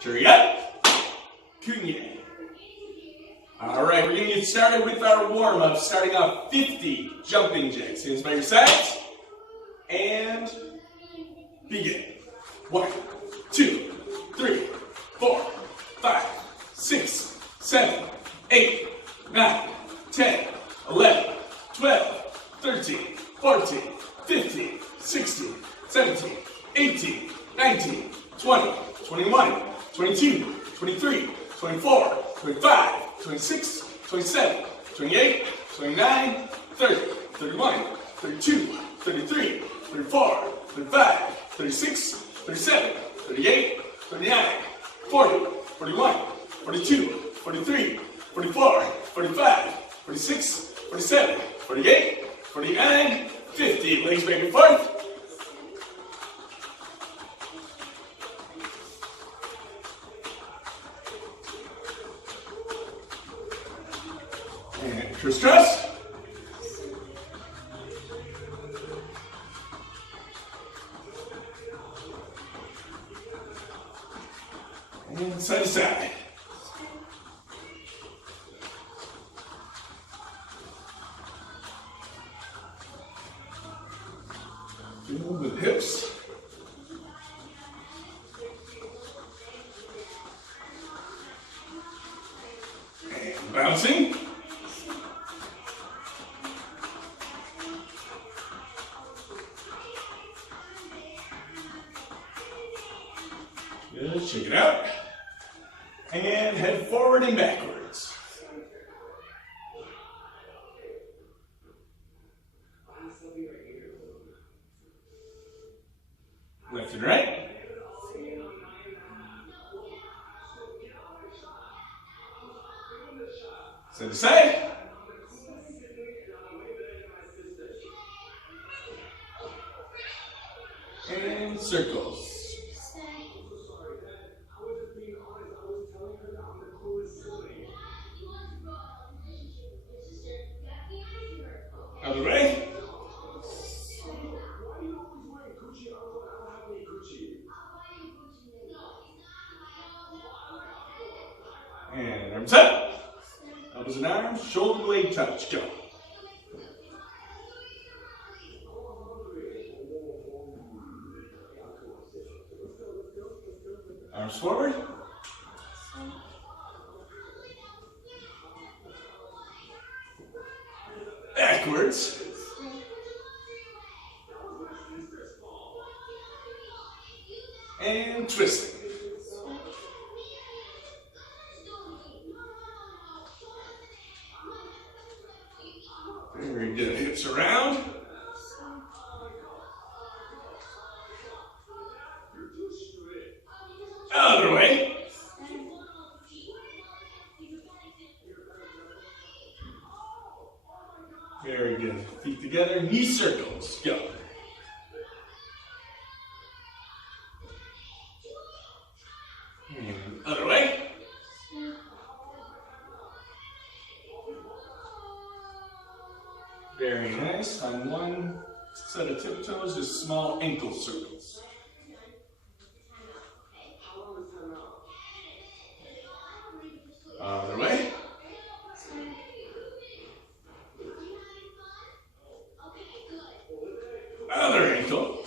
Cherry up. Kunye. All right, we're going to get started with our warm-up, starting off 50 jumping jacks. Hands by your sides. And begin. 1, 2, 3, 4, 5, 6, 7, 8, 9, 10, 11, 12, 13, 14, 15, 16, 17, 18, 19, 20, 21, 22, 23, 24, 25, 26, 27, 28, 29, 30, 31, 32, 33, 34, 35, 36, 37, 38, 39, 40, 41, 42, 43, 44, 45, 46, 47, 48, 49, 50. Legs back and forth. And crisscross. And side to side. Feel the hips. And bouncing. Good, shake it out. And head forward and backwards. Left and right. Side to side. And circles. Other way. And arms up. Elbows and arms, shoulder blade touch. Go. Arms forward. Backwards. And twisting. Very good. Hips around. Other way. Very good. Feet together, knee circles. Go. And other way. Very nice. On one set of tiptoes, just small ankle circles. Other way. Other ankle.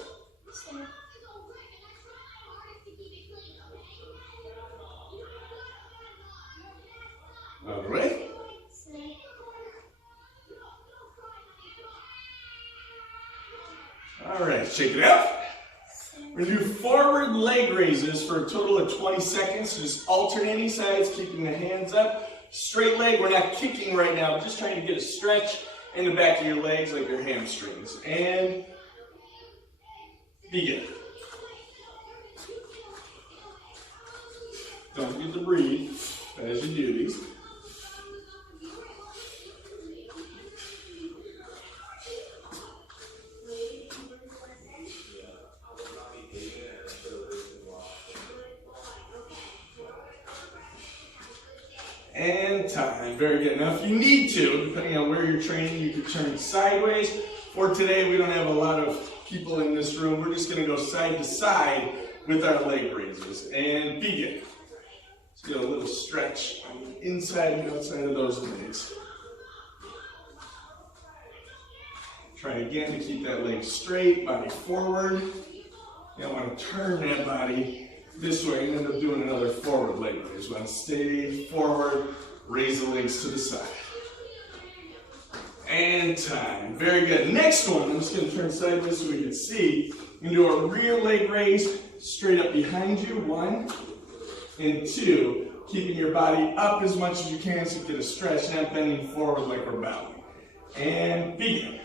Other way. All right, shake it out. We're going to do forward leg raises for a total of 20 seconds. Just alternating sides, keeping the hands up. Straight leg, we're not kicking right now, just trying to get a stretch in the back of your legs like your hamstrings. And begin. Don't forget to breathe as you do these. And time. Very good. Now, if you need to, depending on where you're training, you can turn sideways. For today, we don't have a lot of people in this room. We're just going to go side to side with our leg raises. And begin. Let's get a little stretch on the inside and outside of those legs. Try again to keep that leg straight, body forward. You don't want to turn that body this way and end up doing another forward leg raise. You want to stay forward, raise the legs to the side. And time. Very good. Next one, I'm just going to turn sideways so we can see. You can do a rear leg raise straight up behind you. 1 and 2. Keeping your body up as much as you can so you get a stretch, not bending forward like we're bowing. And begin.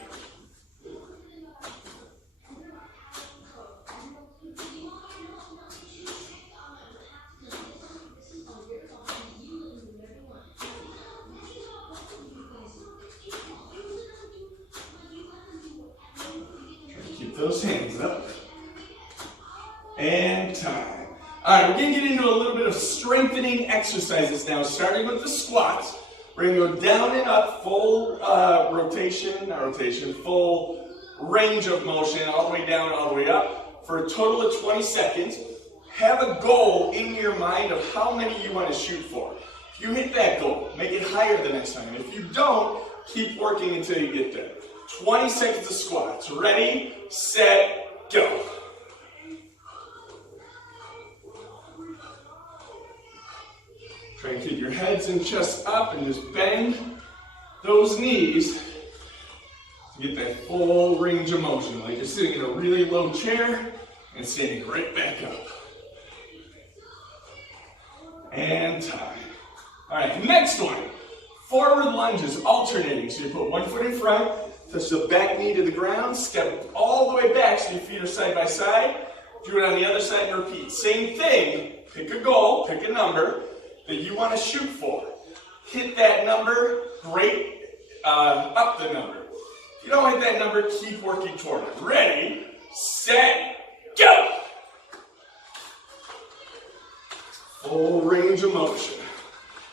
Those hands up. And time. All right, we're going to get into a little bit of strengthening exercises now, starting with the squats. We're going to go down and up, full full range of motion, all the way down and all the way up, for a total of 20 seconds. Have a goal in your mind of how many you want to shoot for. If you hit that goal, make it higher the next time. If you don't, keep working until you get there. 20 seconds of squats. Ready, set, go. Try and keep your heads and chest up and just bend those knees to get that full range of motion. Like you're sitting in a really low chair and standing right back up. And time. All right, next one. Forward lunges, alternating. So you put one foot in front, touch the back knee to the ground, step all the way back so your feet are side by side. Do it on the other side and repeat. Same thing, pick a goal, pick a number that you want to shoot for. Hit that number, great, up the number. If you don't hit that number, keep working toward it. Ready, set, go! Full range of motion.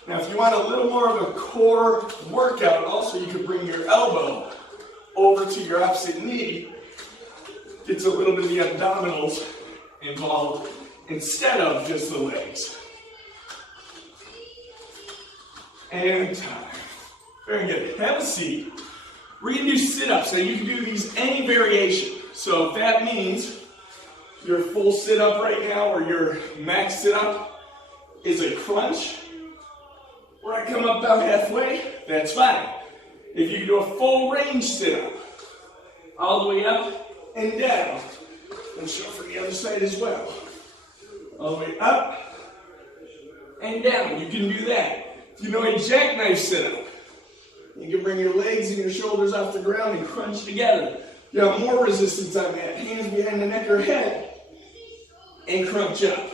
Now if you want a little more of a core workout, also you could bring your elbow over to your opposite knee. Gets a little bit of the abdominals involved instead of just the legs. And time. Very good. Have a seat. We're going to do sit-ups. Now you can do these any variation. So if that means your full sit-up right now or your max sit-up is a crunch, where I come up about halfway, that's fine. If you can do a full range sit-up, all the way up and down, and show for the other side as well. All the way up and down, you can do that. If you know a jackknife sit-up, you can bring your legs and your shoulders off the ground and crunch together. You have more resistance on that. Hands behind the neck or head, and crunch up.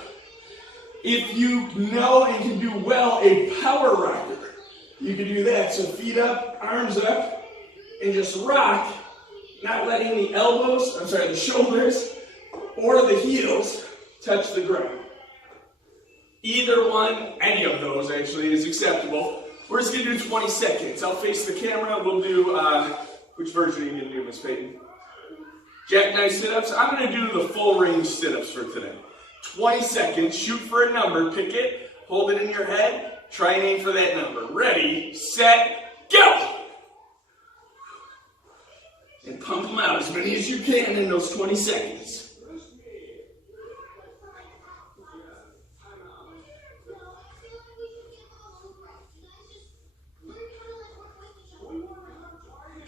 If you know and can do well a power rocker, you can do that. So feet up, arms up, and just rock, not letting the shoulders or the heels touch the ground. Either one, any of those actually, is acceptable. We're just going to do 20 seconds. I'll face the camera. We'll do, which version are you going to do, Miss Peyton? Jackknife sit-ups. I'm going to do the full range sit-ups for today. 20 seconds, shoot for a number, pick it, hold it in your head, try and aim for that number. Ready, set, go! And pump them out as many as you can in those 20 seconds.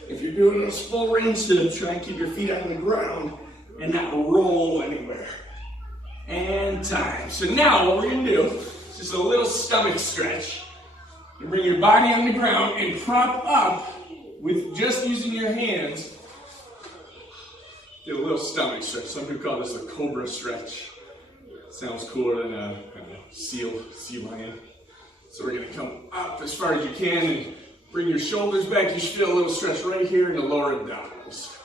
If you're doing those full range sit-ups, try and keep your feet on the ground and not roll anywhere. And time. So now what we're going to do is just a little stomach stretch. You bring your body on the ground and prop up with just using your hands. Get a little stomach stretch. Some people call this a cobra stretch. Sounds cooler than a sea lion. So we're going to come up as far as you can and bring your shoulders back. You should feel a little stretch right here in the lower abdominals.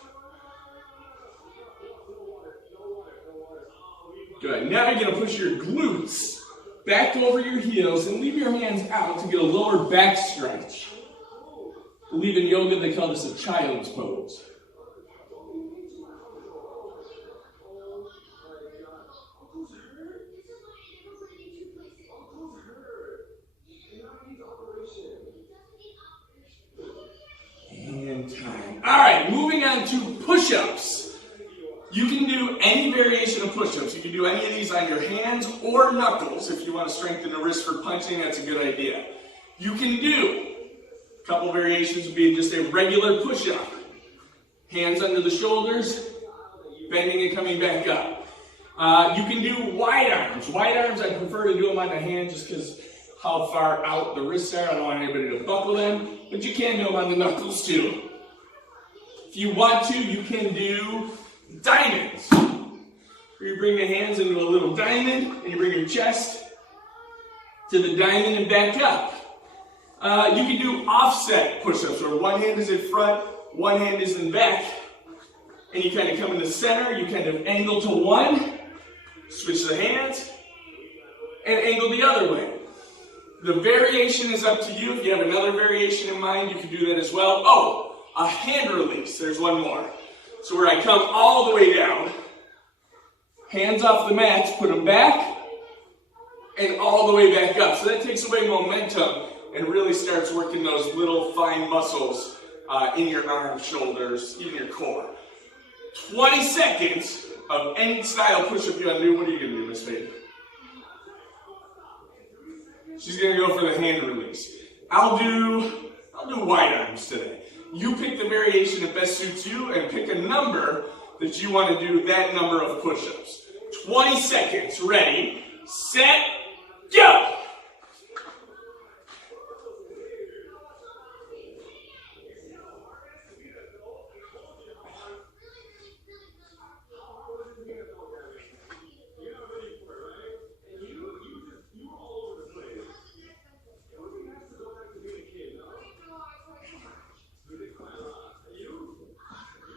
Good. Now you're going to push your glutes back over your heels and leave your hands out to get a lower back stretch. I believe in yoga they call this a child's pose. push-ups. You can do any variation of push-ups. You can do any of these on your hands or knuckles. If you want to strengthen the wrist for punching, that's a good idea. You can do, a couple variations would be just a regular push-up. Hands under the shoulders, bending and coming back up. You can do wide arms. Wide arms, I prefer to do them on the hand just because how far out the wrists are. I don't want anybody to buckle them, but you can do them on the knuckles too. If you want to, you can do diamonds. Where you bring the hands into a little diamond and you bring your chest to the diamond and back up. You can do offset push-ups where one hand is in front, one hand is in back, and you kind of come in the center, you kind of angle to one, switch the hands, and angle the other way. The variation is up to you. If you have another variation in mind, you can do that as well. Oh, a hand release. There's one more. So where I come all the way down, hands off the mat, put them back, and all the way back up. So that takes away momentum and really starts working those little fine muscles in your arms, shoulders, even your core. 20 seconds of any style push-up you want to do. What are you going to do, Miss Faith? She's going to go for the hand release. I'll do wide arms today. You pick the variation that best suits you and pick a number that you want to do that number of push-ups. 20 seconds. Ready, set, go!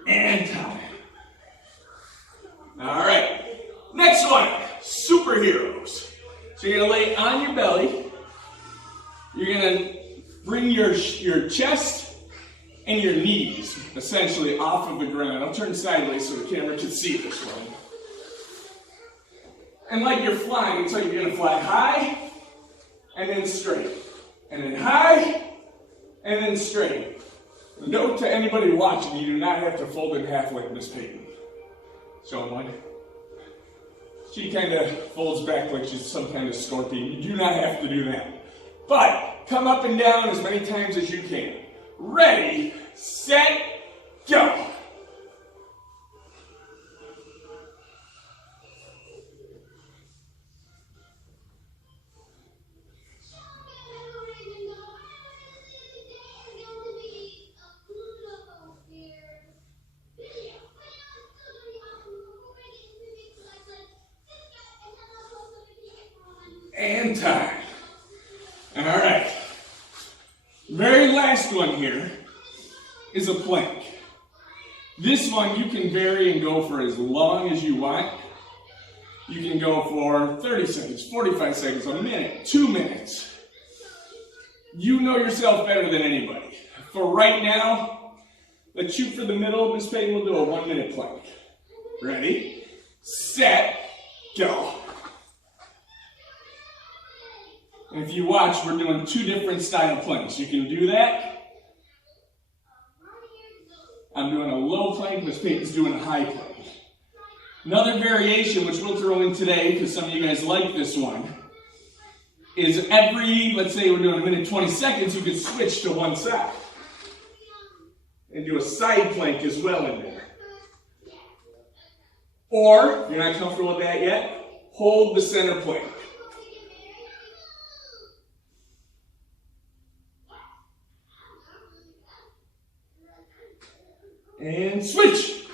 And time. All right. Next one, superheroes. So you're going to lay on your belly. You're going to bring your chest and your knees essentially off of the ground. I'll turn sideways so the camera can see this one. And like you're flying, so you're going to fly high and then straight. And then high and then straight. Note to anybody watching, you do not have to fold in half like Miss Peyton. Show them one. She kind of folds back like she's some kind of scorpion. You do not have to do that. But come up and down as many times as you can. Ready, set, go. And time. All right. Very last one here is a plank. This one you can vary and go for as long as you want. You can go for 30 seconds, 45 seconds, a minute, 2 minutes. You know yourself better than anybody. For right now, let's shoot for the middle. Miss Peyton will do a 1 minute plank. Ready, set, go. And if you watch, we're doing 2 different style planks. You can do that. I'm doing a low plank, Miss Peyton's doing a high plank. Another variation, which we'll throw in today, because some of you guys like this one, is let's say we're doing a minute 20 seconds, you can switch to one side. And do a side plank as well in there. Or, if you're not comfortable with that yet, hold the center plank. And switch.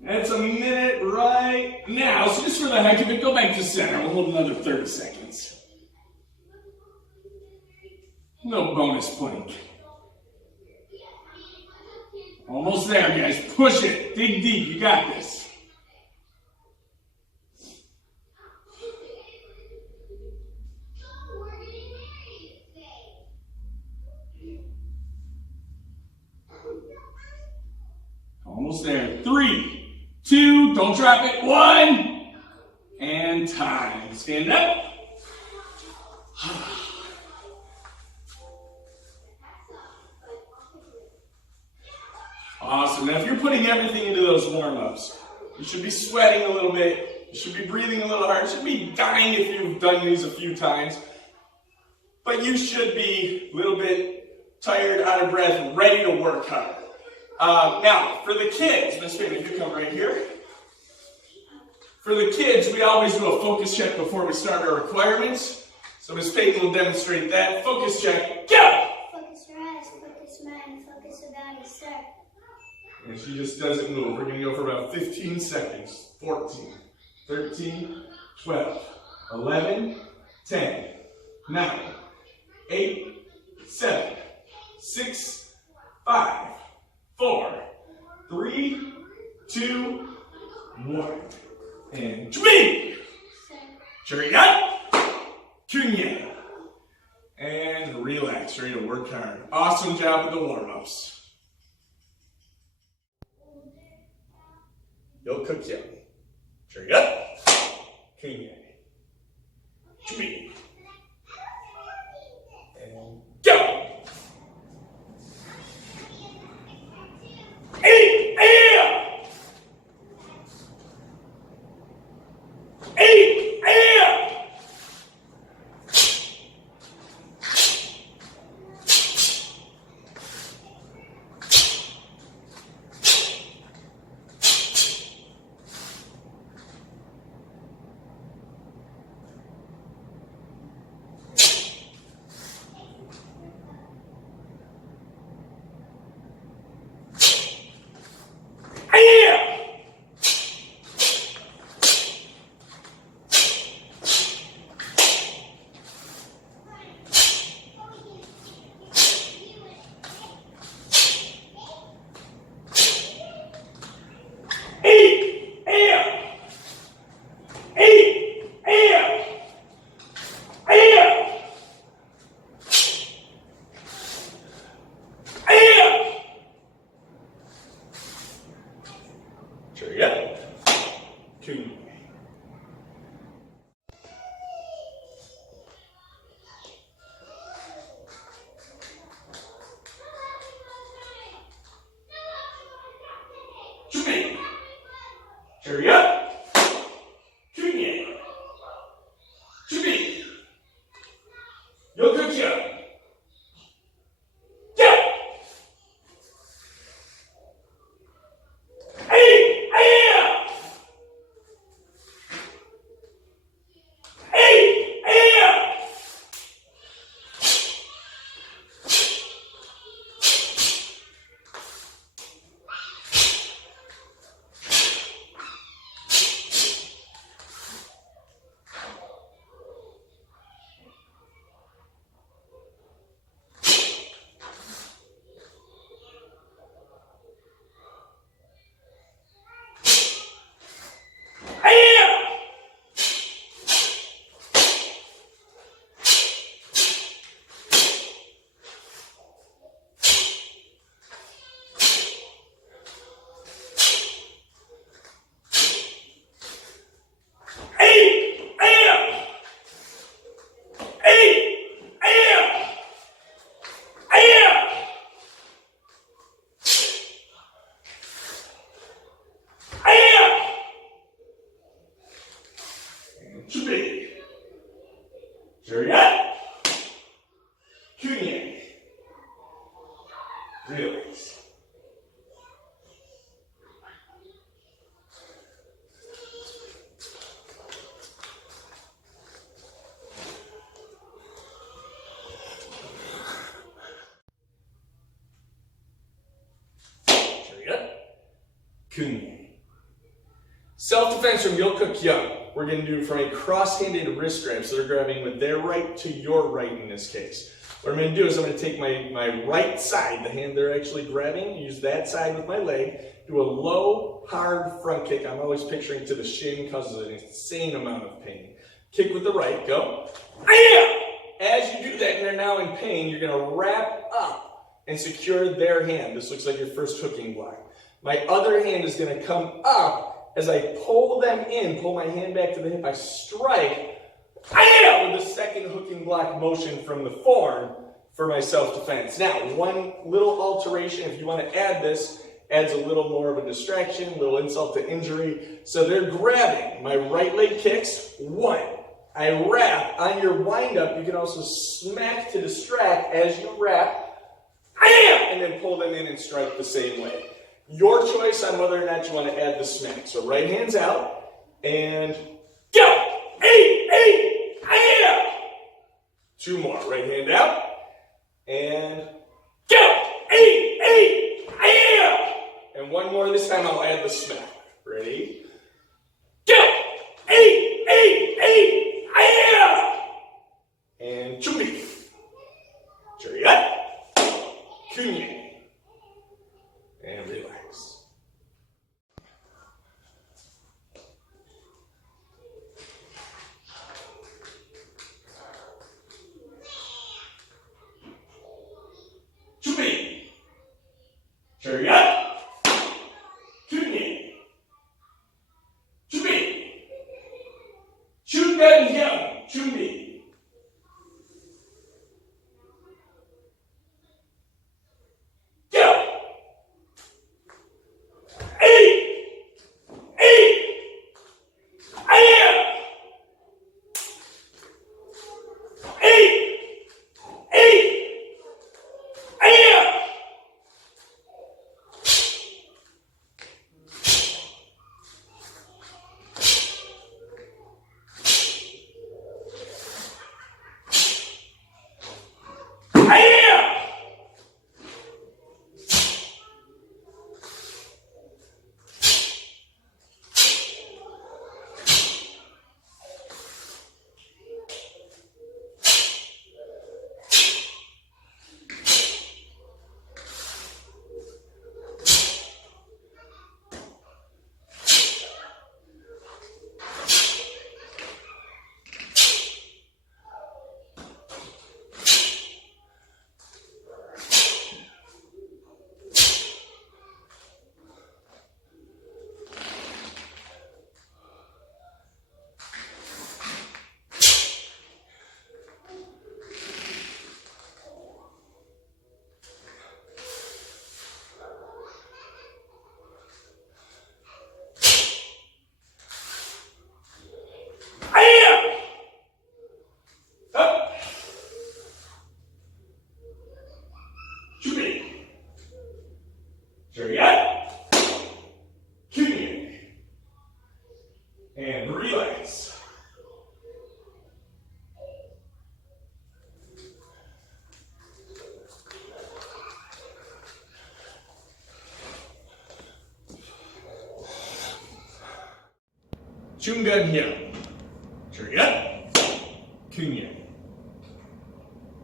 That's a minute right now. So just for the heck of it, go back to center. We'll hold another 30 seconds. No bonus plank. Almost there, guys. Push it. Dig deep. You got this. Almost there. 3, 2, don't drop it. 1, and time. Stand up. Awesome. Now, if you're putting everything into those warm-ups, you should be sweating a little bit. You should be breathing a little hard. You should be dying if you've done these a few times. But you should be a little bit tired, out of breath, ready to work hard. Now, for the kids, Miss Payne, if you come right here. For the kids, we always do a focus check before we start our requirements. So Miss Payton will demonstrate that. Focus check, go! Focus your eyes, focus mind, focus your body, start. And she just doesn't move. We're going to go for about 15 seconds. 14, 13, 12, 11, 10, 9, 8, 7, 6, 5, 4, 3, 2, 1. And Jimmy! Cherry up! Kunya! And relax, ready to work hard. Awesome job with the warm-ups. You'll cook you. Cherry up! Kunya. Jimmy! And go! Cherry up. Kunya. Jimmy. You'll cook you. Cherry up. Kunya. Relax. Cherry up. Kunya. Self-defense from You'll Cook Young. We're going to do from a cross-handed wrist grab, so they're grabbing with their right to your right in this case. What I'm going to do is I'm going to take my right side, the hand they're actually grabbing, use that side with my leg, do a low, hard front kick. I'm always picturing to the shin, causes an insane amount of pain. Kick with the right, go. As you do that and they're now in pain, you're going to wrap up and secure their hand. This looks like your first hooking block. My other hand is going to come up as I pull them in, pull my hand back to the hip, I strike with the second hooking block motion from the form for my self-defense. Now, one little alteration, if you want to add this, adds a little more of a distraction, a little insult to injury. So they're grabbing. My right leg kicks, 1. I wrap. On your wind-up, you can also smack to distract as you wrap, and then pull them in and strike the same way. Your choice on whether or not you want to add the smack. So right hand's out, and go! 2 more. Right hand out, and go! And 1 more. This time I'll add the smack. Ready? Go! And chumbi. Chariot. Kunye. And relax. Chumbi. Chariot. Kunye. Chumbi. Chungan Hyang. Chumbi. Chariot. Kunye. And relax. Chungan Hyang. Chariot. Kunye.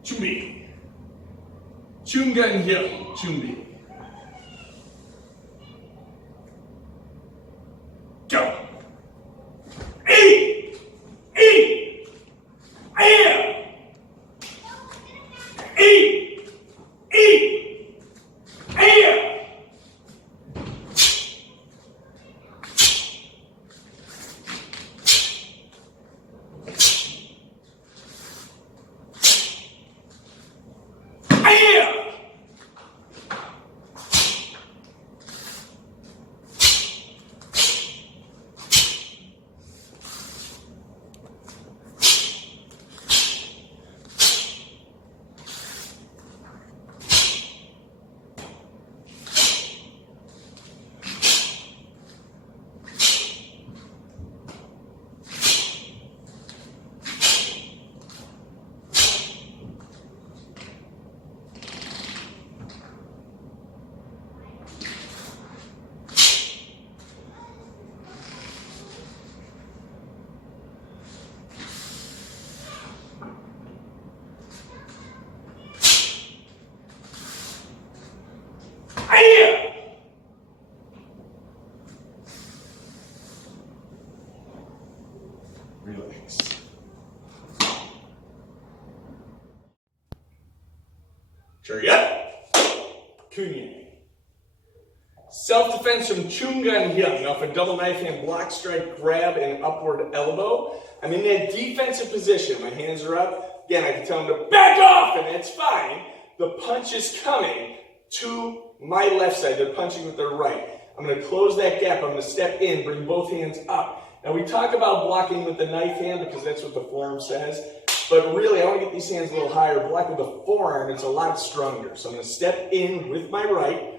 Chumbi. Chungan Hyang. Chumbi. Go. Relax. Chariot. Kunye. Self-defense from Chungan Hyung. Off a double knife hand block strike, grab, and upward elbow. I'm in that defensive position. My hands are up. Again, I can tell them to back off, and that's fine. The punch is coming to my left side. They're punching with their right. I'm going to close that gap. I'm going to step in, bring both hands up. Now, we talk about blocking with the knife hand because that's what the form says. But really, I want to get these hands a little higher. Block with the forearm, it's a lot stronger. So I'm going to step in with my right.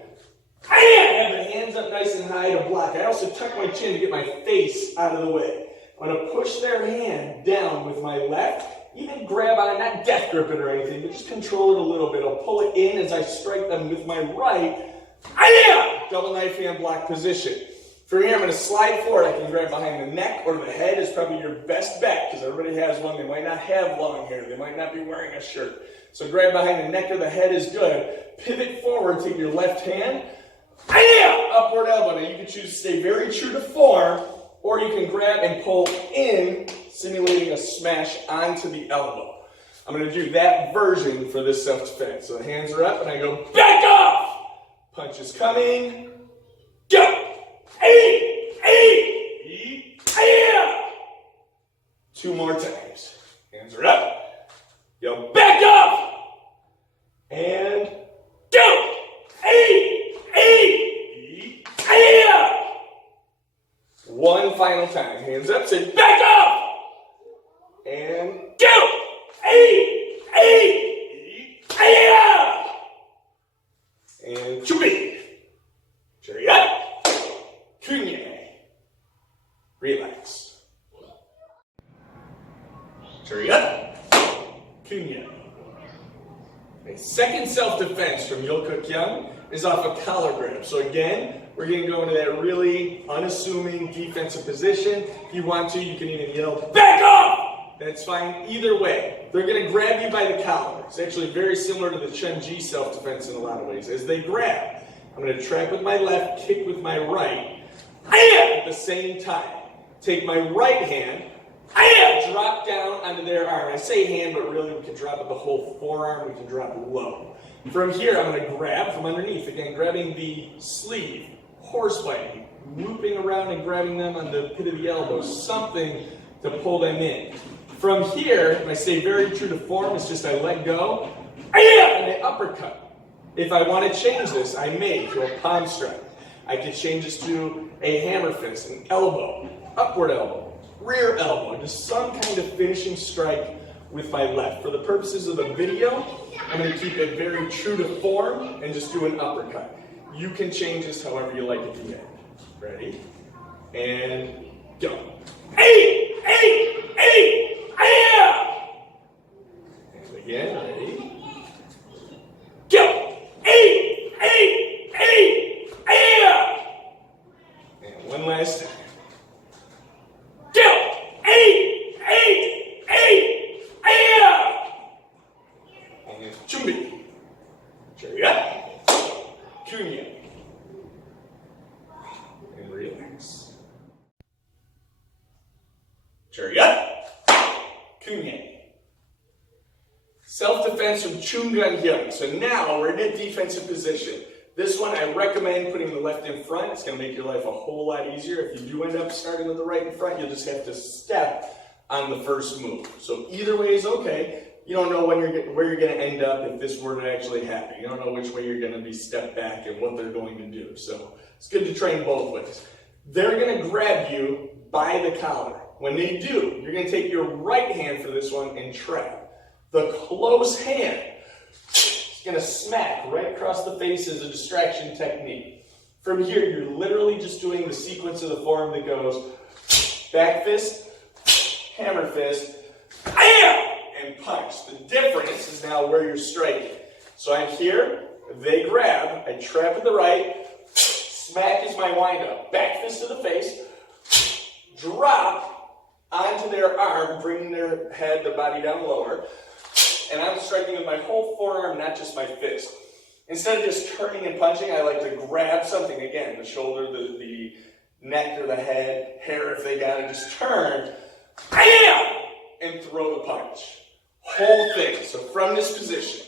I have the hands up nice and high to block. I also tuck my chin to get my face out of the way. I'm going to push their hand down with my left. Even grab on it, not death grip it or anything, but just control it a little bit. I'll pull it in as I strike them with my right. Double knife hand block position. From here, I'm going to slide forward. I can grab behind the neck or the head is probably your best bet because everybody has one. They might not have long hair. They might not be wearing a shirt. So grab behind the neck or the head is good. Pivot forward, take your left hand. Upward elbow. Now you can choose to stay very true to form, or you can grab and pull in, simulating a smash onto the elbow. I'm going to do that version for this self-defense. So the hands are up and I go back off. Punch is coming. Go. Two more times. Hands are up. Go back off. And go. One final time. Hands up. Say back off. And go. And chubi. Cherry up. Kunye. Relax. Cherry up. Kunye. A second self-defense from Yoko Kyung is off a collar grab. So again, we're going to go into that really unassuming defensive position. If you want to, you can even yell, back off! That's fine. Either way, they're going to grab you by the collar. It's actually very similar to the Chun-Ji self-defense in a lot of ways. As they grab, I'm going to trap with my left, kick with my right, at the same time. Take my right hand, drop down onto their arm. I say hand, but really we can drop it the whole forearm. We can drop it low. From here, I'm going to grab from underneath. Again, grabbing the sleeve, horsebite, looping around and grabbing them on the pit of the elbow, something to pull them in. From here, if I stay very true to form, it's just I let go, and I uppercut. If I want to change this, I may to a palm strike. I can change this to a hammer fist, an elbow, upward elbow, rear elbow, just some kind of finishing strike with my left. For the purposes of the video, I'm going to keep it very true to form and just do an uppercut. You can change this however you like at the end. Ready? And go. And again, ready? Go. And one last time. Go. And chumbi. Cherry up. Kunya. And relax. Cherry up. Kunya. Self-defense from Chungan Hyung. So now we're in a defensive position. This one I recommend putting the left in front. It's going to make your life a whole lot easier. If you do end up starting with the right in front, you'll just have to step on the first move. So either way is okay. You don't know where you're going to end up if this were to actually happen. You don't know which way you're going to be stepped back and what they're going to do. So it's good to train both ways. They're going to grab you by the collar. When they do, you're going to take your right hand for this one and trap. The close hand is going to smack right across the face as a distraction technique. From here, you're literally just doing the sequence of the form that goes back fist, hammer fist, and punch. The difference is now where you're striking. So I'm here, they grab, I trap with the right, smack is my wind up, back fist to the face, drop onto their arm, bringing their head, their body down lower, and I'm striking with my whole forearm, not just my fist. Instead of just turning and punching, I like to grab something, again, the shoulder, the neck or the head, hair if they got it, just turn, and throw the punch. Whole thing. So from this position,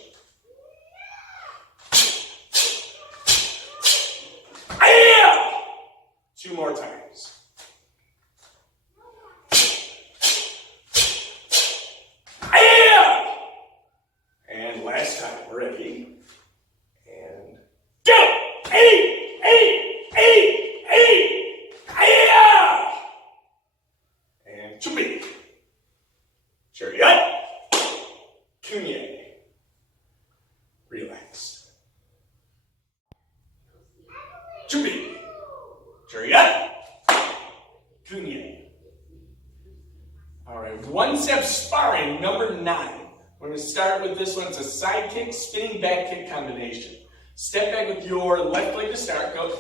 준비. Chariot. Kunye. Relax. 준비. Chariot. Kunye. All right, one step sparring, number 9. We're going to start with this one. It's a side kick, spinning back kick combination. Step back with your left leg to start. Go,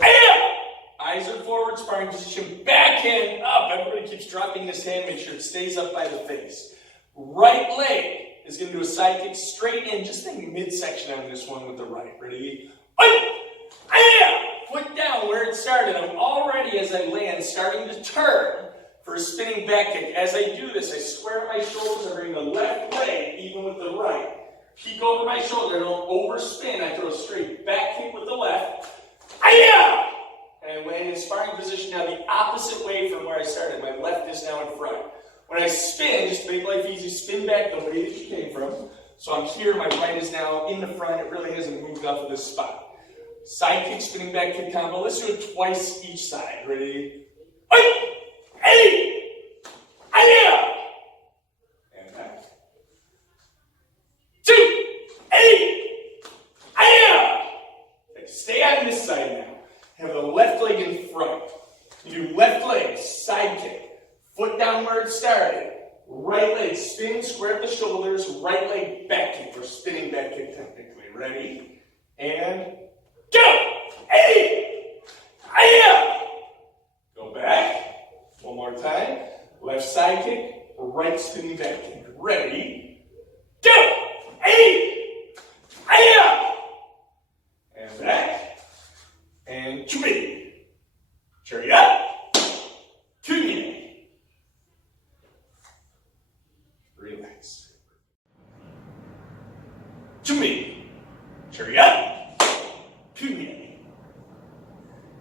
eyes are forward, sparring position, backhand up. Everybody keeps dropping this hand. Make sure it stays up by the face. Right leg is going to do a side kick straight in. Just think midsection on this one with the right. Ready? Foot down where it started. I'm already, as I land, starting to turn for a spinning back kick. As I do this, I square my shoulders. I bring the left leg even with the right. Peek over my shoulder. I don't overspin. I throw a straight back kick with the left. And land in sparring position now the opposite way from where I started. My left is now in front. When I spin, just to make life easy, spin back the way that you came from. So I'm here, my right is now in the front. It really hasn't moved off of this spot. Side kick, spinning back kick combo. Let's do it twice each side. Ready? And back. 2, okay, stay on this side now. Have the left leg in front. You do left leg, side kick. Foot down where it started. Right leg, spin, square up the shoulders. Right leg, back kick, or spinning back kick technically. Ready? And go! Go back. One more time. Left side kick, right spinning back kick. Ready? Go! And back. And Chumi. Chariot. Kunye. Relax. Chumi. Chariot. Kunye.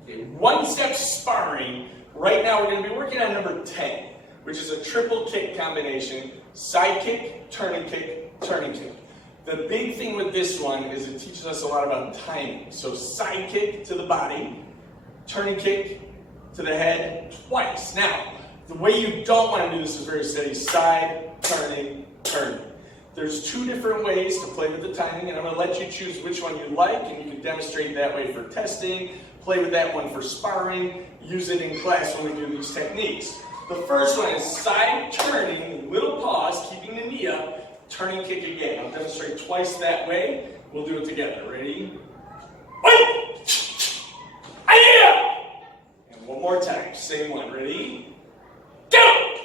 Okay, one step sparring. Right now we're going to be working on number 10, which is a triple kick combination. Side kick, turning kick, turning kick. The big thing with this one is it teaches us a lot about timing. So side kick to the body, turning kick to the head twice. Now, the way you don't want to do this is very steady. Side, turning, turning. There's 2 different ways to play with the timing, and I'm going to let you choose which one you like, and you can demonstrate that way for testing, play with that one for sparring, use it in class when we do these techniques. The first one is side turning, little pause, keeping the knee up, turning kick again. I'll demonstrate twice that way. We'll do it together. Ready? And one more time. Same one. Ready? Go!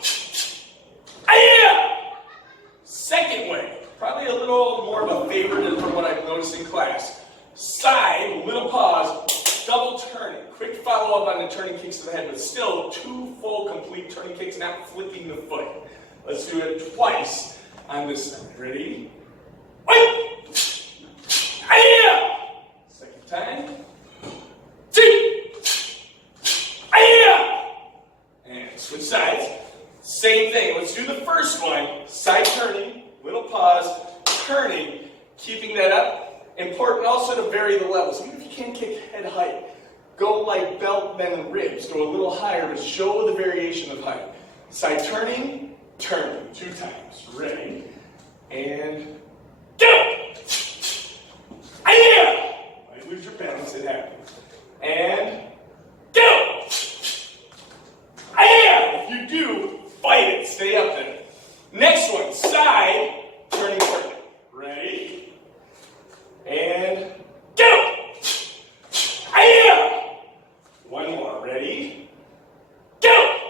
Second way. Probably a little more of a favorite from what I've noticed in class. Side, little pause, double turning. Quick follow-up on the turning kicks to the head, but still 2 full complete turning kicks, not flicking the foot. Let's do it twice on this side. Ready? Second time. 2. And switch sides. Same thing. Let's do the first one. Side turning, little pause, turning, keeping that up. Important also to vary the levels. Even if you can't kick head height, go like belt, then ribs. Go a little higher, but show the variation of height. Side turning, turning. 2 times. Ready? And go! Might lose your balance, it happens. And go! If you do, fight it. Stay up there. Next one, side, turning, turning. Ready? And go! One more. Ready? Go!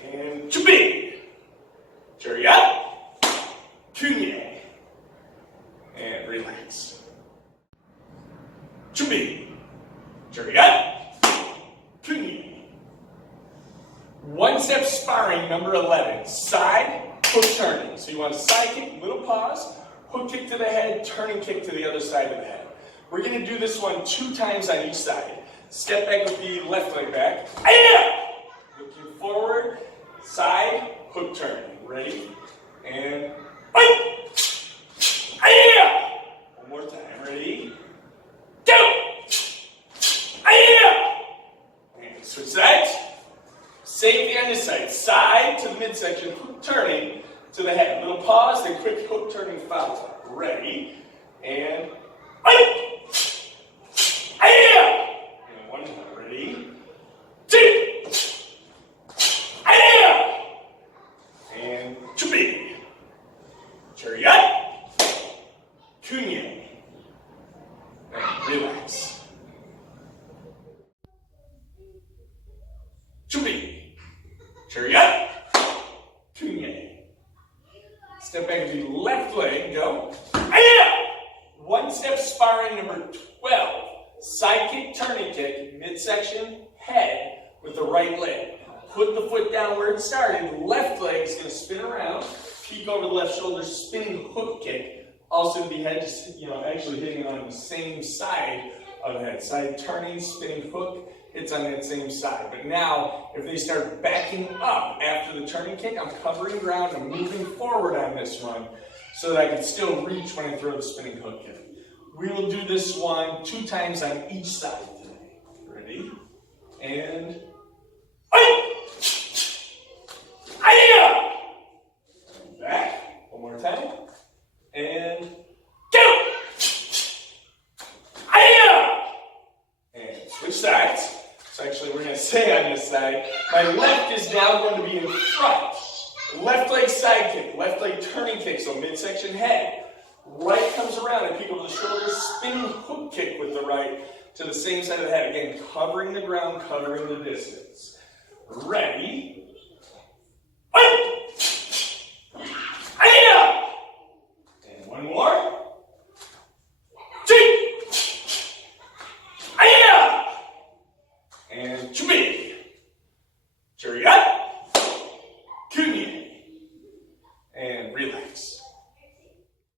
And Chubi. Chariot. Kunye. And relax. Chubi. Chariot. Kunye. One step sparring, number 11. Side, hook turning. So you want a side kick, little pause, hook kick to the head, turning kick to the other side of the head. We're going to do this one 2 times on each side. Step back with the left leg back. Looking forward, side, hook turn. Ready? And one more time. Ready? Go! And switch sides. Same thing on this side. Side to the midsection, hook turning to the head. Little pause, then quick hook turning follow. Ready, and and one more. Ready, 2, and chubi. Chariot, kunye. And relax. Chubi. Chariot, kunye. Step back to the left leg, go. One step sparring number 12. Side kick, turning kick, midsection, head with the right leg. Put the foot down where it started. Left leg is going to spin around. Peek over the left shoulder, spinning hook kick. Also the head, just, actually hitting on the same side of the head. Side turning, spinning hook, hits on that same side. But now, if they start backing up after the turning kick, I'm covering ground and moving forward on this one so that I can still reach when I throw the spinning hook kick. We will do this one 2 times on each side today. Ready? And back. One more time. And go. And switch sides. So actually we're going to stay on this side. My left is now going to be in front. Left leg side kick. Left leg turning kick. So midsection head. Right comes around and peek over the shoulder, spinning hook kick with the right to the same side of the head. Again, covering the ground, covering the distance. Ready?